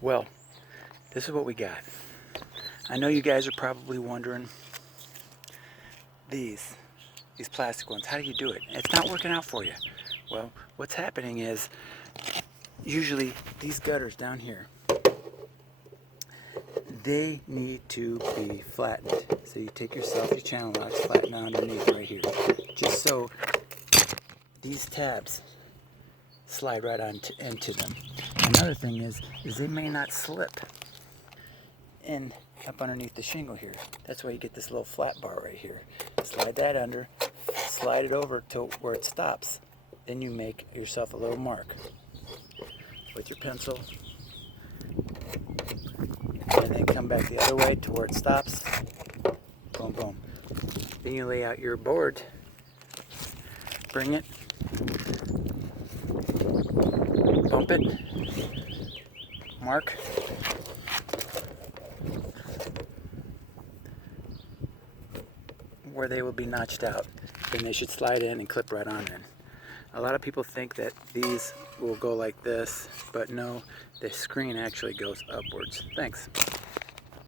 Well, this is what we got. I know you guys are probably wondering, these plastic ones, how do you do it? It's not working out for you. Well, what's happening is, usually these gutters down here, they need to be flattened. So you take yourself your channel locks, flatten underneath right here, just so these tabs slide right on into them. Another thing is they may not slip in up underneath the shingle here. That's why you get this little flat bar right here. Slide that under, slide it over to where it stops. Then you make yourself a little mark with your pencil, and then come back the other way to where it stops. Boom, boom. Then you lay out your board, bring it, bump it, mark, where they will be notched out. Then they should slide in and clip right on in. A lot of people think that these will go like this, but no, the screen actually goes upwards. Thanks.